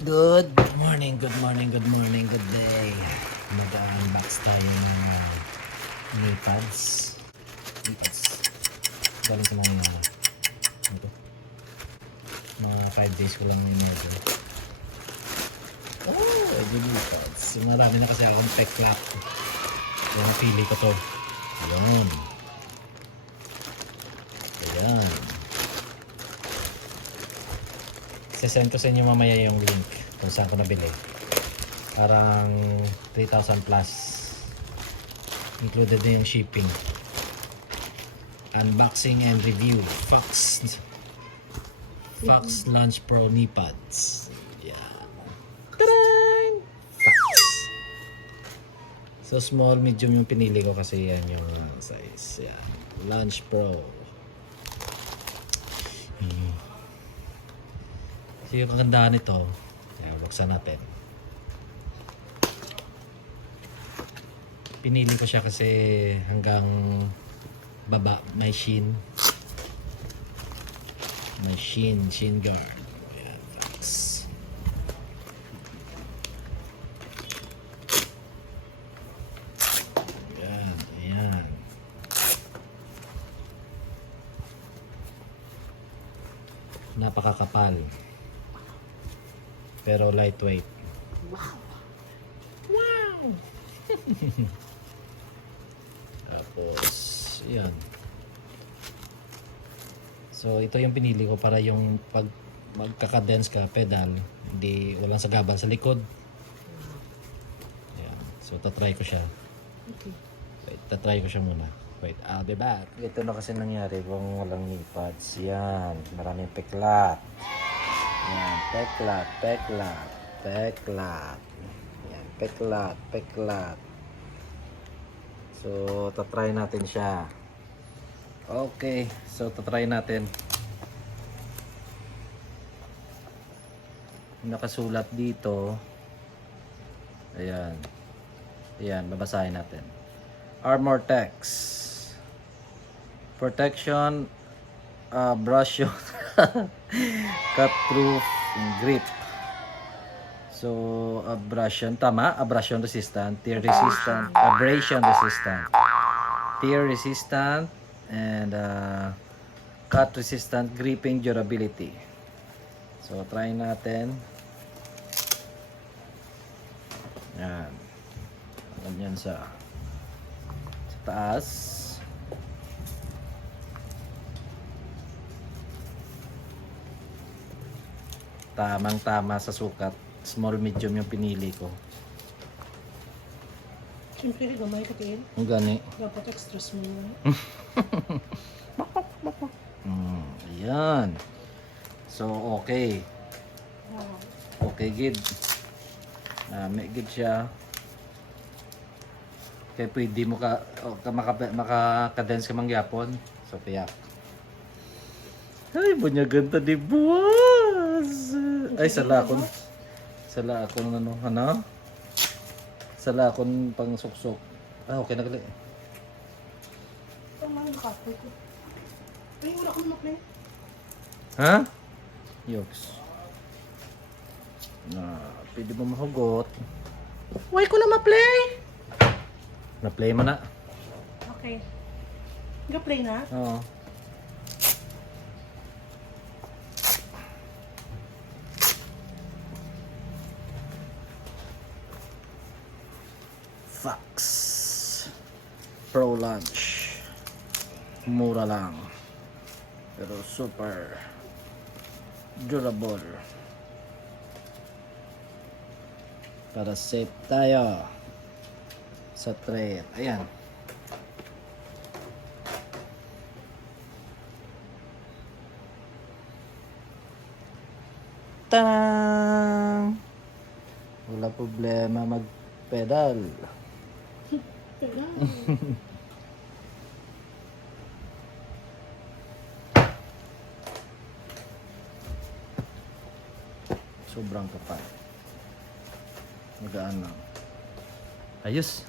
Good morning, good morning, good morning, good day. Mag-unbox tayo ng knee pads. Knee pads. Galing sa mga 5 days ko lang in-order. Oh, good knee pads. Marami na kasi akong pek-clap. Yung pili ko to. Ayan. Ayan. Sesend ko sa inyo mamaya yung link kung saan ko nabili. Parang 3,000 plus. Included din yung shipping. Unboxing and review. Fox Lunch Pro knee pads. Yeah. Ta-da! Fox. So small, medium yung pinili ko kasi yan yung size. Yeah. Lunch Pro. So yung kagandahan nito, buksan natin. Pinili ko siya kasi hanggang baba may shin. May shin guard. Ayan, Fox. Ayan. Napakakapal. Pero lightweight. Wow! Wow! Tapos, yan. So, ito yung pinili ko para yung pag magkakadense ka pedal, hindi walang sagabal sa likod. Yan. So, tatry ko siya. Okay. Wait, tatry ko siya muna. Wait, I'll be back. Ito na kasi nangyari kung walang knee pads. Yan. Maraming peklat. Yan, peklat. Yan, peklat. So, tatry natin siya. Okay, so tatry natin. Nakasulat dito. Ayan. Ayan, babasahin natin. Armortex. Protection, brush cut proof grip. So abrasion, tama, abrasion resistant, tear resistant, abrasion resistant, tear resistant, and cut resistant, gripping durability. So try natin. Yan. Ganyan sa taas. Tamang-tama sa sukat. Small, medium yung pinili ko. Siyempre, gamay ka kayo. Ang gani. Dapat extra small. Ayan. So, okay. Wow. Okay, gid. May gid siya. Kaya pwede mo makakadense ka mangyapon. So, kaya. Ay, bunyagan ta di buwas. Ay, sala akong ano? Sala akong pang suksok. Okay na gali. Ang mga nakapoy ko. Ay, wala akong maplay. Ha? Yoks. Pwede mo mahugot. Why ko na maplay? Na-play mo na. Okay. Ga-play na? Oo. Fox Pro Lunch. Mura lang. Pero super durable. Para safe tayo sa trail. Ayan. Tarang! Wala problema mag-pedal. Sobrang kapal. Magaan lang. Ayos.